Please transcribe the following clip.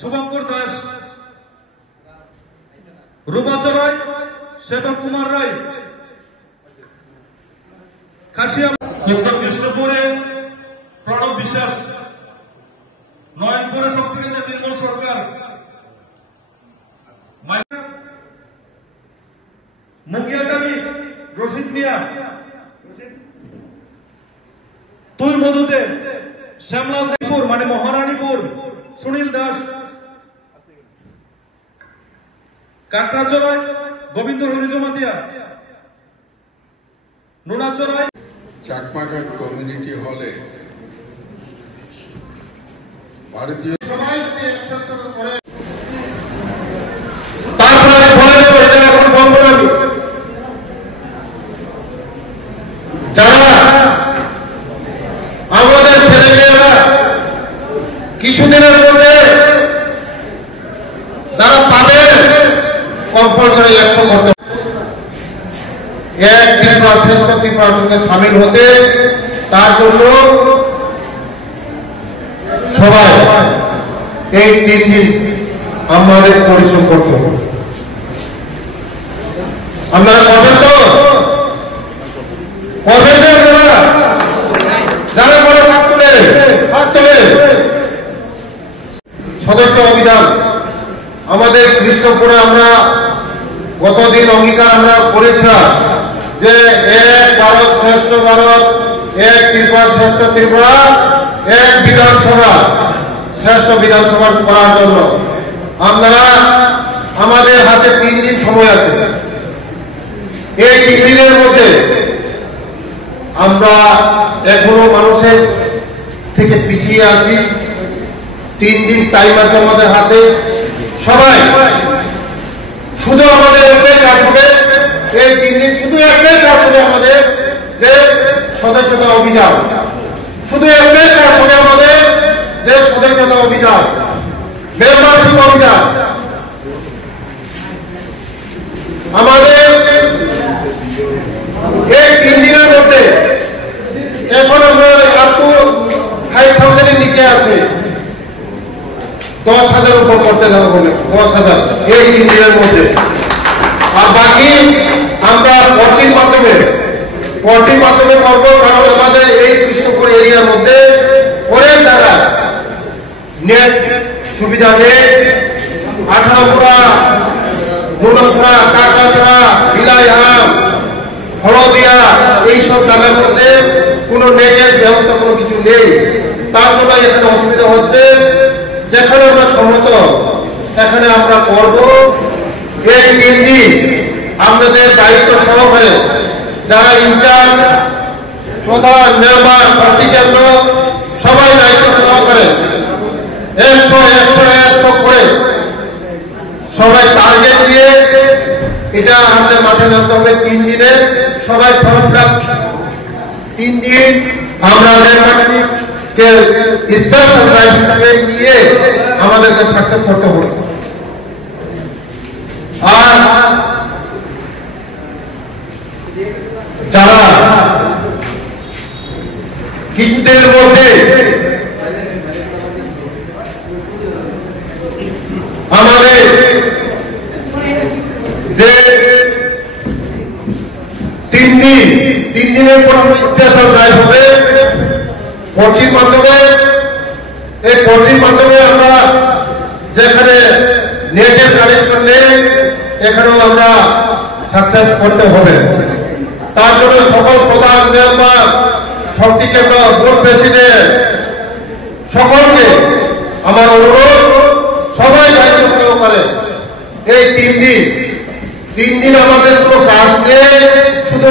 শুভঙ্কর দাস, রূপাচর রায়, সেবক কুমার রায়, খাসিয়া উত্তর কৃষ্ণপুরে প্রণব বিশ্বাস, নয়নপুরে শক্তিকেন্দ্র নির্মল সরকার, মুখিয়াগামী রশিদ মিয়া, তুই মধুতে শ্যামলাল দেবপুর মানে মহারানীপুর সুনীল দাস, কাকড়াচড়ায় গোবিন্দ হরিজমাতিয়া, নোনাচড়ায় চাকমাঘাট কমিউনিটি হলে ভারতীয় যারা আমাদের ছেলেমেয়েরা কিছুদিনের মধ্যে যারা পাবে কম্পালসারি 100 করতে এক ত্রিপুরা শ্রেষ্ঠ ত্রিপুরার সঙ্গে সামিল হতে, তার জন্য সবাই এই 3 দিন আমাদের পরিশ্রম করতে হবে। আপনারা করবেন তো? করবেন না আপনারা? যারা করে হাত তোলে। সদস্য অভিযান আমাদের কৃষ্ণপুরে আমরা গতদিন অঙ্গীকার আমরা করেছিলাম যে এক ভারত শ্রেষ্ঠ ভারত, এক ত্রিপুরা শ্রেষ্ঠ ত্রিপুরা, এক বিধানসভা শ্রেষ্ঠ বিধানসভা করার জন্য আপনারা আমাদের হাতে 3 দিন সময় আছে। এই 3 দিনের মধ্যে আমরা এখনো মানুষের থেকে পিছিয়ে আছি। 3 দিন টাইম আছে আমাদের হাতে। সবাই শুধু আমাদের একটাই কাজ হবে, এই 3 দিন শুধু একটাই কাজ হবে আমাদের, যে সদস্যতা অভিযান। শুধু একটাই কাজ হবে আমাদের, যে সদস্যতা অভিযান, মেম্বারশিপ অভিযান। আমাদের এই 3 দিনের মধ্যে এখন আমরা আপ টু 5,000 এর নিচে আছে, 10,000 উপর করতে যাবো বলে 10,000 এই 3 দিনের মধ্যে। আর বাকি আমরা পর্চির মাধ্যমে করবো, কারণ আমাদের এই কৃষ্ণপুর এরিয়ার মধ্যে অনেক জায়গা নেট সুবিধা নেই। 18পুরা, নুনছড়া, কাকড়াছড়া, বিলাইহাম, হলদিয়া, এইসব জায়গার মধ্যে কোনো নেটের ব্যবস্থা কোনো কিছু নেই। তার জন্য এখানে অসুবিধা হচ্ছে। যেখানে আমরা সম্মত এখানে আমরা করব। এই 3 দিন আমাদের দায়িত্ব সহকারে যারা ইনচার্জ, প্রধান, মেম্বার, শক্তি কেন্দ্র সবাই দায়িত্ব সহকারে 100 করে সবাই টার্গেট দিয়ে এটা আমাদের মাঠে নামতে হবে। 3 দিনে সবাই ফর্ম ফিল আপ। 3 দিন আমরা মেম্বারশিপকে স্পেশাল ড্রাইভ হিসাবে নিয়ে আমাদেরকে সাকসেস করতে হবে। আর যারা কিছুদিনের মধ্যে আমাদের যে 3 দিনের পর স্পেশাল ড্রাইভ হবে পর্চির মাধ্যমে। এই পর্চির মাধ্যমে আমরা যেখানে নেটের কানেকশন নেই এখানেও আমরা সাকসেস করতে হবে। তার জন্য সকল প্রধান, মেম্বার, শক্তি কেন্দ্র, বোর্ড প্রেসিডেন্ট সকলকে আমার অনুরোধ, সবাই দায়িত্ব সহকারে এই 3 দিন আমাদের কোনো কাজ নেই, শুধু